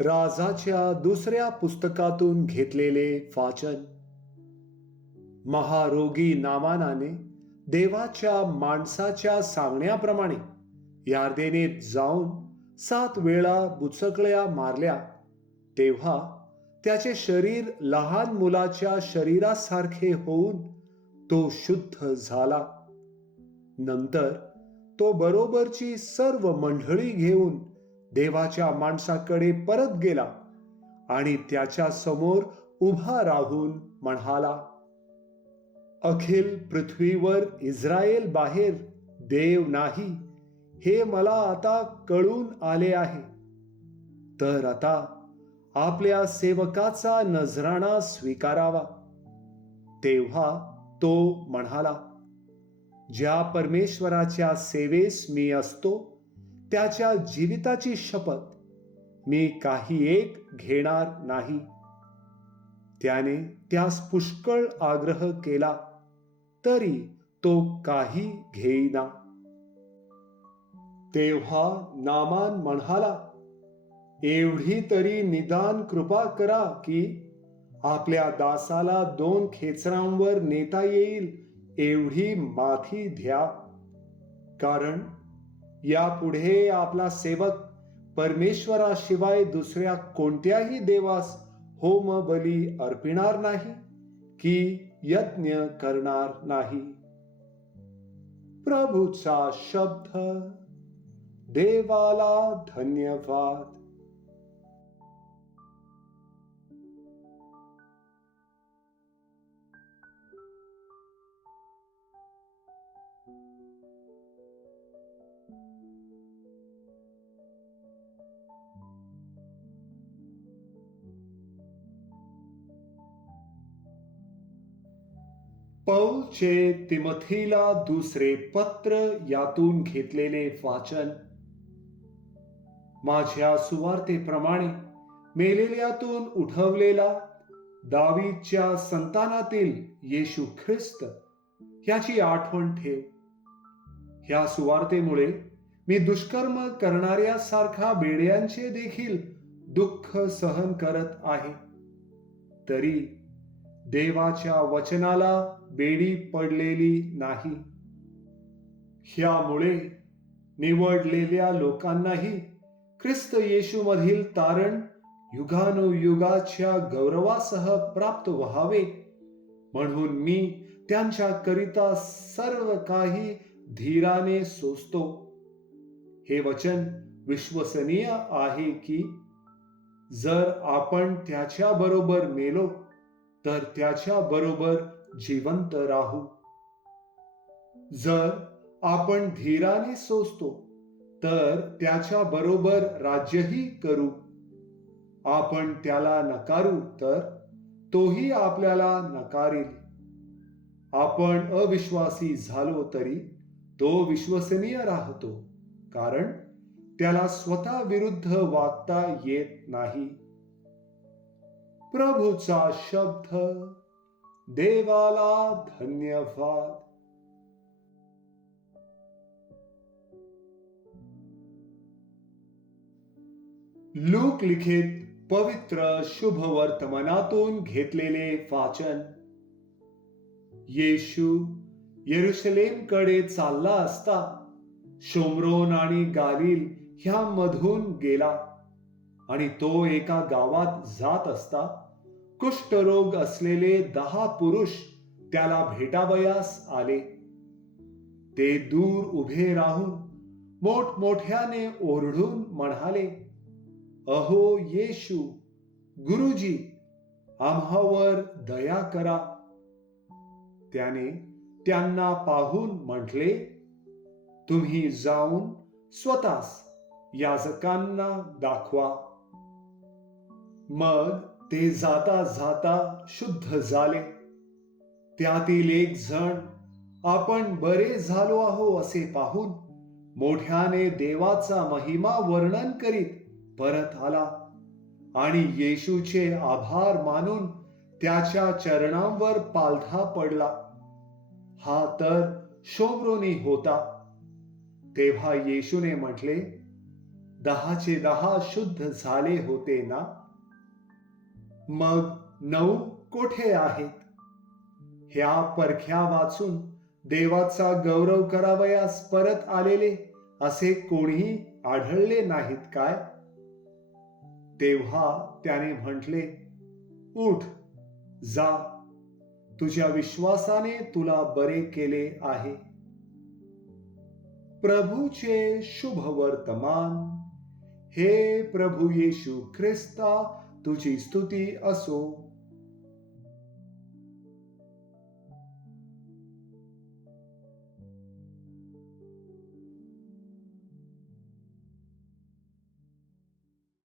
राजाच्या दुसऱ्या पुस्तकातून घेतलेले वाचन. महारोगी नामानाने देवाच्या माणसाच्या सांगण्याप्रमाणे यार्देने जाऊन सात वेळा बुचकळ्या मारल्या. तेव्हा त्याचे शरीर लहान मुलाच्या शरीरासारखे होऊन तो शुद्ध झाला. नंतर तो बरोबरची सर्व मंडळी घेऊन देवाच्या माणसाकडे परत गेला आणि त्याच्यासमोर उभा राहून म्हणाला अखिल पृथ्वीवर इस्रायल बाहेर देव नाही हे मला आता कळून आले आहे. तर आता आपल्या सेवकाचा नजराणा स्वीकारावा. तेव्हा तो म्हणाला ज्या परमेश्वराच्या सेवेस मी असतो त्याच्या जीविताची शपथ मी काही एक घेणार नाही. त्याने त्यास पुष्कळ आग्रह केला तरी तो काही घेईना. तेव्हा नामान म्हणाला एवढी तरी निदान कृपा करा की आपल्या दासाला दोन खेचरांवर नेता येईल एवढी माथी द्या. कारण यापुढे आपला सेवक परमेश्वराशिवाय दुसऱ्या कोणत्याही देवास होम बली अर्पिणार नाही की यज्ञ करणार नाही. प्रभूचा शब्द देवाला धन्यवाद. पौलचे तिमथीला दुसरे पत्र यातून घेतलेले वाचन. माझ्या सुवार्तेप्रमाणे मेलेल्यातून उठवलेला दावीच्या संतानातील येशू ख्रिस्त ह्याची आठवण ठेव. ह्या सुवार्तेमुळे मी दुष्कर्म करणाऱ्यासारखा बेड्यांचे देखील दुःख सहन करत आहे. तरी देवाच्या वचनाला बेडी पडलेली नाही. ह्यामुळे निवडलेल्या लोकांनाही ख्रिस्त येशूमधील तारण युगानुयुगाच्या गौरवासह प्राप्त व्हावे. म्हणून मी त्यांच्याकरिता सर्व काही धीराने सोसतो. हे वचन विश्वसनीय आहे की जर आपण त्याच्या बरोबर मेलो तर त्याच्या बरोबर जिवंत राहू. जर आपण धीराने सोसतो तर त्याच्या बरोबर राज्यही करू. आपण त्याला नकारू तर तोही आपल्याला नकारेल. आपण अविश्वासी झालो तरी तो विश्वसनीय राहतो कारण त्याला स्वतः विरुद्ध वागता येत नाही. प्रभूचा शब्द. देवाला धन्यवाद. लोक लिखित पवित्र शुभ वर्तमानातून घेतलेले वाचन. येशू येरुशलेमकडे चालला असता शोमरोन आणि गालिल ह्या मधून गेला. आणि तो एका गावात जात असता कुष्ठरोग असलेले दहा पुरुष त्याला भेटावयास आले. ते दूर उभे राहून मोठमोठ्याने ओरडून म्हणाले अहो येशू गुरुजी आम्हावर दया करा. त्याने त्यांना पाहून म्हटले तुम्ही जाऊन स्वतःस याजकांना दाखवा. मग ते जाता जाता शुद्ध झाले. त्यातील एक जण आपण बरे झालो आहो असे पाहून मोठ्याने देवाचा महिमा वर्णन करीत परत आला. आणि येशूचे आभार मानून त्याच्या चरणांवर पालथा पडला. हा तर शोभरोनी होता. तेव्हा येशूने म्हटले दहाचे दहा शुद्ध झाले होते ना? मग नऊ कोठे आहेत? ह्या परख्या वाचून देवाचा गौरव करावयास परत आलेले असे कोणीही आढळले नाहीत काय? तेव्हा त्याने म्हटले उठ जा. तुझ्या विश्वासाने तुला बरे केले आहे. प्रभूचे शुभ वर्तमान हे प्रभू येशू ख्रिस्ता तुझी स्तुती असो.